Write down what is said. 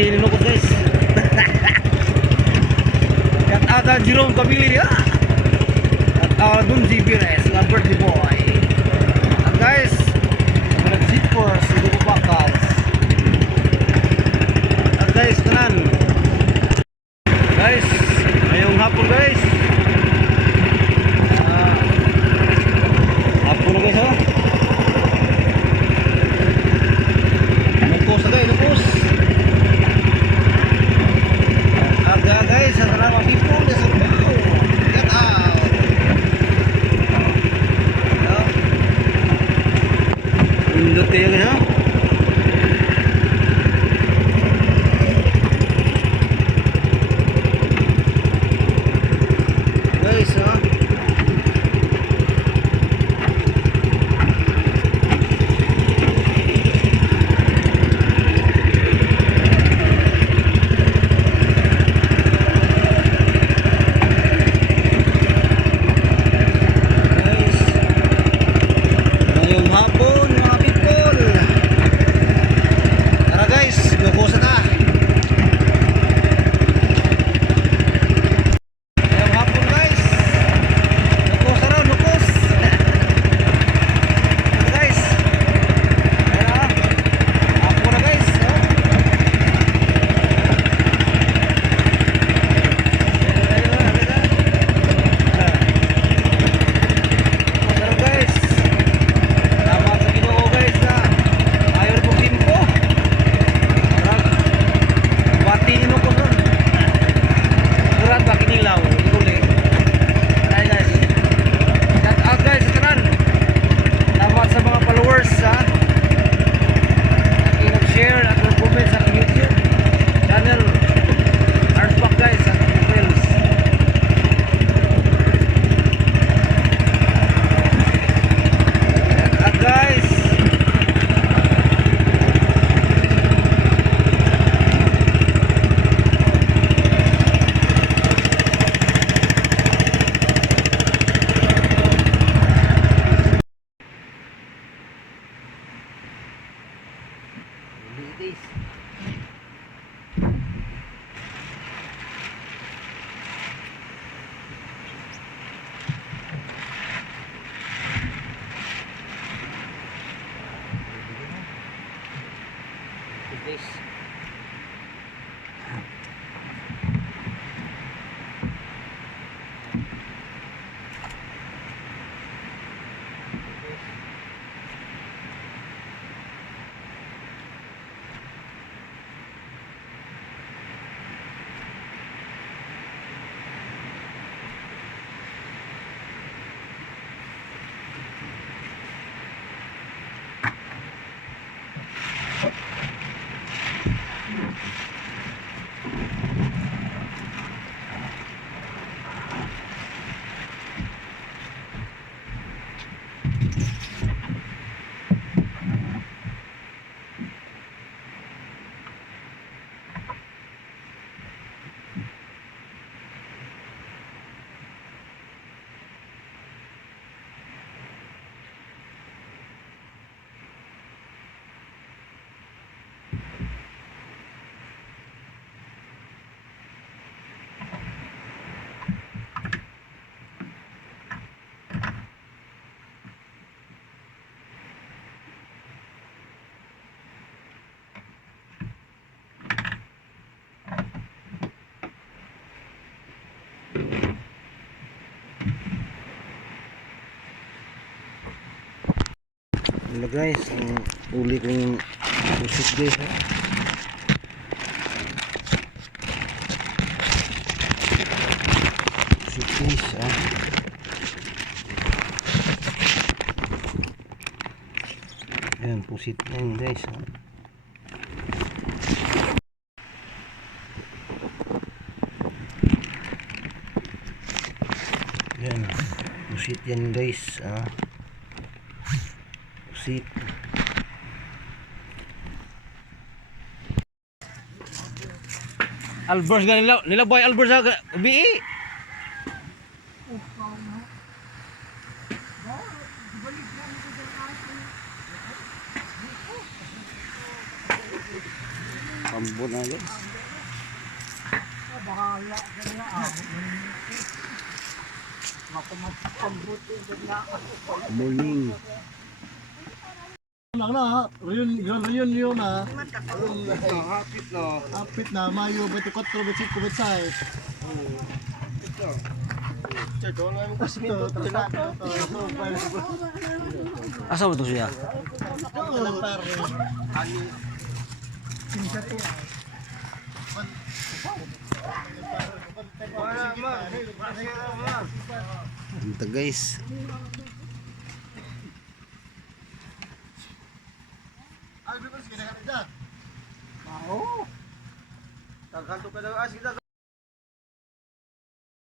Bati nino ko guys. Kat ada Jerome Kabili ya. At Dun GBRS, Lambert the Boy. At guys, nag-zippers, hindi ko bakal. At guys, kanan. Guys, ngayong hapon guys. Hapon na guys ha. Nagpos na guys, nagpos. Aga guys, sa mga people na sa Surigao. Get out. Indot kayo guys ha. Guys ha. This ano guys, ang uli kong pusit guys ha? Pusit guys ha? Ayan, pusit na yun guys ha? Ayan, pusit yan guys ha? Pusit. Albers nga nila boy Albers sa gabi. Ambon na guys. Bahala ka na ako. Makamapambuti na ako. Morning. Lang na, reunion na. Hapit na. Apit na, Mayo 24, 25, 26. Asa mo to siya? Ito guys. Oo. Taganto ka daw as kita.